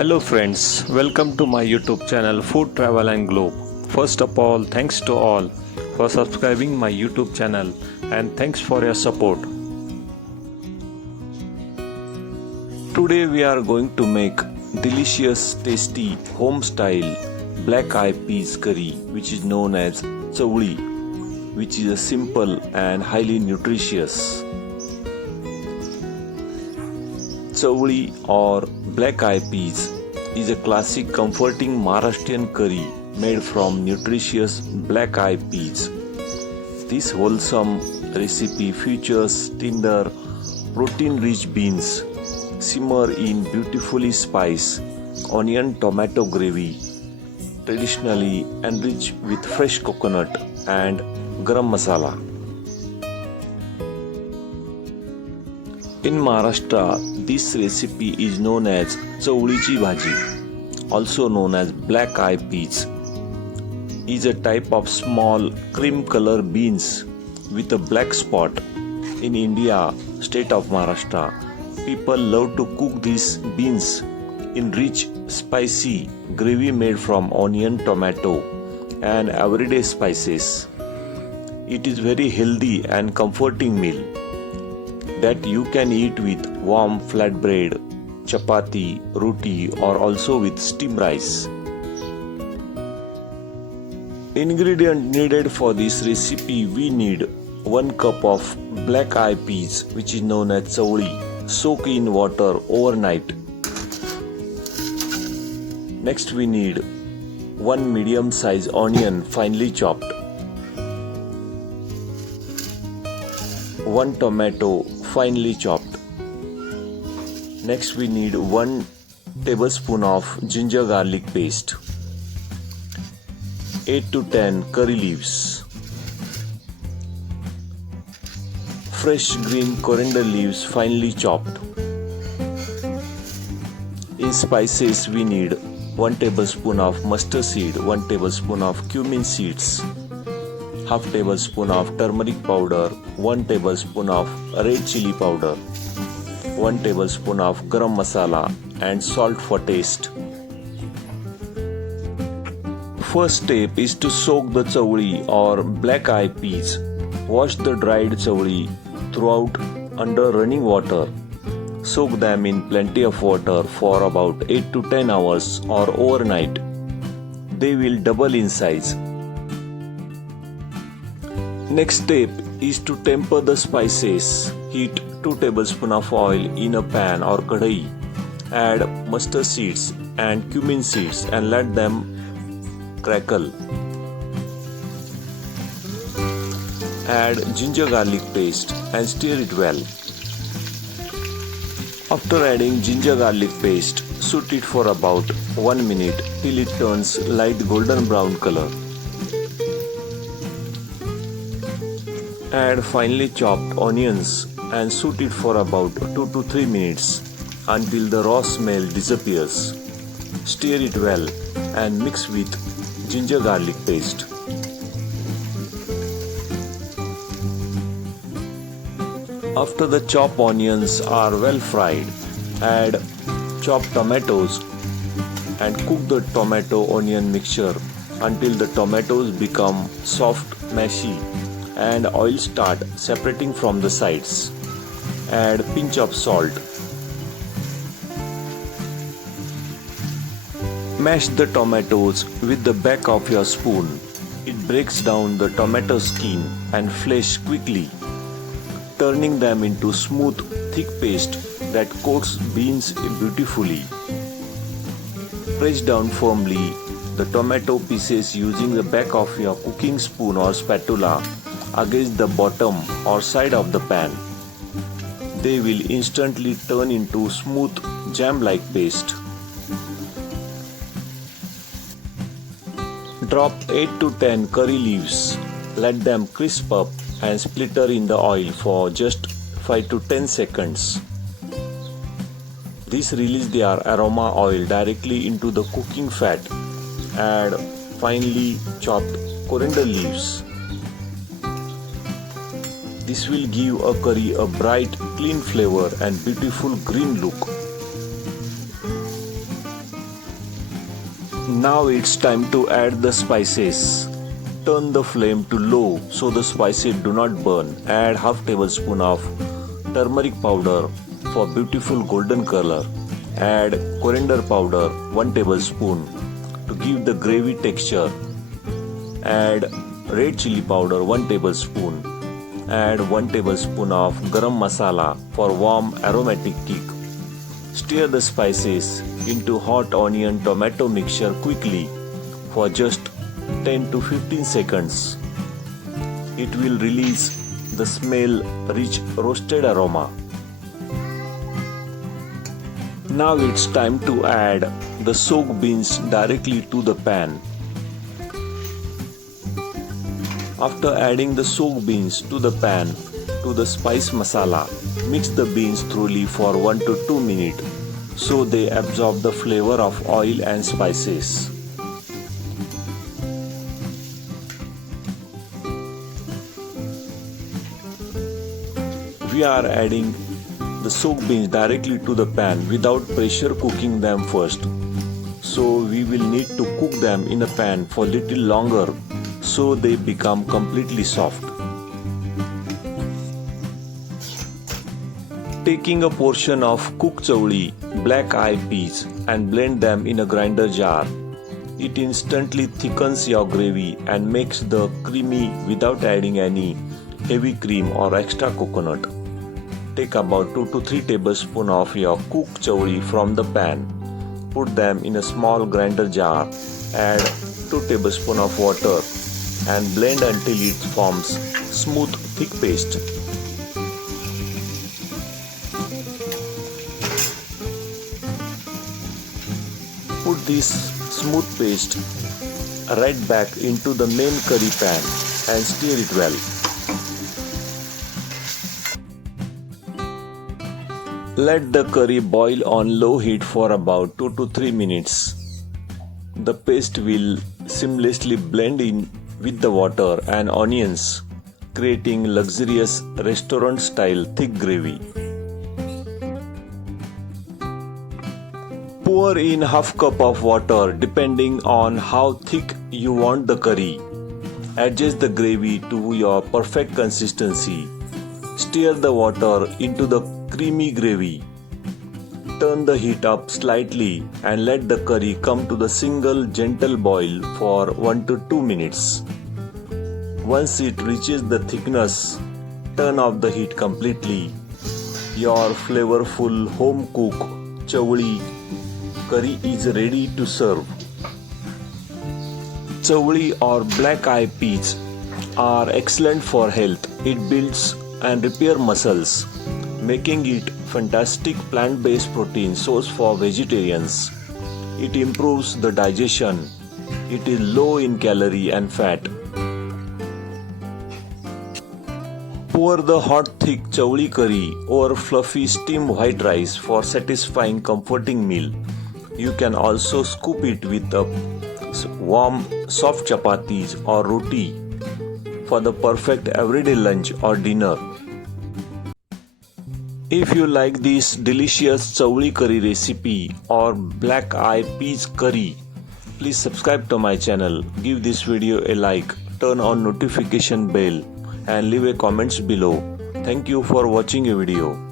Hello friends, welcome to my YouTube channel Food Travel and Globe. First of all, thanks to all for subscribing my YouTube channel and thanks for your support. Today we are going to make delicious, tasty, home style black eyed peas curry which is known as Chawli, which is a simple and highly nutritious. Chawli or black eyed peas is a classic comforting Maharashtrian curry made from nutritious black eyed peas. This wholesome recipe features tender, protein-rich beans simmer in beautifully spiced onion tomato gravy, traditionally enriched with fresh coconut and garam masala. In Maharashtra, this recipe is known as Chawlichi Bhaji, also known as black eyed peas. Is a type of small cream color beans with a black spot. In India, state of Maharashtra, people love to cook these beans in rich, spicy gravy made from onion, tomato, and everyday spices. It is very healthy and comforting meal that you can eat with warm flatbread, chapati, roti, or also with steamed rice. Ingredient needed for this recipe: we need 1 cup of black eyed peas which is known as Chawli, soak in water overnight. Next we need 1 medium size onion finely chopped, 1 tomato finely chopped. Next we need 1 tablespoon of ginger garlic paste, 8 to 10 curry leaves, fresh green coriander leaves finely chopped. In spices we need 1 tablespoon of mustard seed, 1 tablespoon of cumin seeds, half tablespoon of turmeric powder, 1 tablespoon of red chili powder, 1 tablespoon of garam masala and salt for taste. First step is to soak the chawli or black eyed peas. Wash the dried chawli throughout under running water. Soak them in plenty of water for about 8 to 10 hours or overnight. They will double in size. Next step is to temper the spices. Heat 2 tablespoons of oil in a pan or kadai. Add mustard seeds and cumin seeds and let them crackle. Add ginger garlic paste and stir it well. After adding ginger garlic paste, saute it for about 1 minute till it turns light golden brown color. Add finely chopped onions and saute it for about 2 to 3 minutes until the raw smell disappears. Stir it well and mix with ginger garlic paste. After the chopped onions are well fried, add chopped tomatoes and cook the tomato onion mixture until the tomatoes become soft, mushy and oil start separating from the sides. Add pinch of salt. Mash the tomatoes with the back of your spoon. It breaks down the tomato skin and flesh quickly, turning them into smooth, thick paste that coats beans beautifully. Press down firmly the tomato pieces using the back of your cooking spoon or spatula against the bottom or side of the pan. They will instantly turn into smooth jam-like paste. Drop 8 to 10 curry leaves. Let them crisp up and splatter in the oil for just 5 to 10 seconds. This releases their aroma oil directly into the cooking fat. Add finely chopped coriander leaves. This will give a curry a bright, clean flavor and beautiful green look. Now it's time to add the spices. Turn the flame to low so the spices do not burn. Add half tablespoon of turmeric powder for beautiful golden color. Add coriander powder 1 tablespoon to give the gravy texture. Add red chili powder 1 tablespoon. Add 1 tablespoon of garam masala for warm aromatic kick. Stir the spices into hot onion tomato mixture quickly for just 10 to 15 seconds. It will release the smell rich roasted aroma. Now it's time to add the soaked beans directly to the pan. After adding the soaked beans to the pan to the spice masala, mix the beans thoroughly for 1 to 2 minutes so they absorb the flavor of oil and spices. We are adding the soaked beans directly to the pan without pressure cooking them first. So we will need to cook them in a pan for little longer so they become completely soft. Taking a portion of cooked chawli, black eyed peas and blend them in a grinder jar. It instantly thickens your gravy and makes the creamy without adding any heavy cream or extra coconut. Take about 2 to 3 tablespoons of your cooked chawli from the pan. Put them in a small grinder jar. Add 2 tablespoons of water and blend until it forms smooth thick paste. Put this smooth paste right back into the main curry pan and stir it well. Let the curry boil on low heat for about 2 to 3 minutes. The paste will seamlessly blend in with the water and onions, creating luxurious restaurant-style thick gravy. Pour in half cup of water depending on how thick you want the curry. Adjust the gravy to your perfect consistency. Stir the water into the creamy gravy. Turn the heat up slightly and let the curry come to the single gentle boil for 1 to 2 minutes. Once it reaches the thickness, turn off the heat completely. Your flavorful home-cooked Chowli curry is ready to serve. Chowli or black eyed peas are excellent for health. It builds and repairs muscles, making it fantastic plant-based protein source for vegetarians. It improves the digestion. It is low in calorie and fat. Pour the hot thick chawli curry over fluffy steamed white rice for satisfying comforting meal. You can also scoop it with a warm soft chapatis or roti for the perfect everyday lunch or dinner. If you like this delicious Chowli curry recipe or black eye peas curry, please subscribe to my channel, give this video a like, turn on notification bell and leave a comments below. Thank you for watching a video.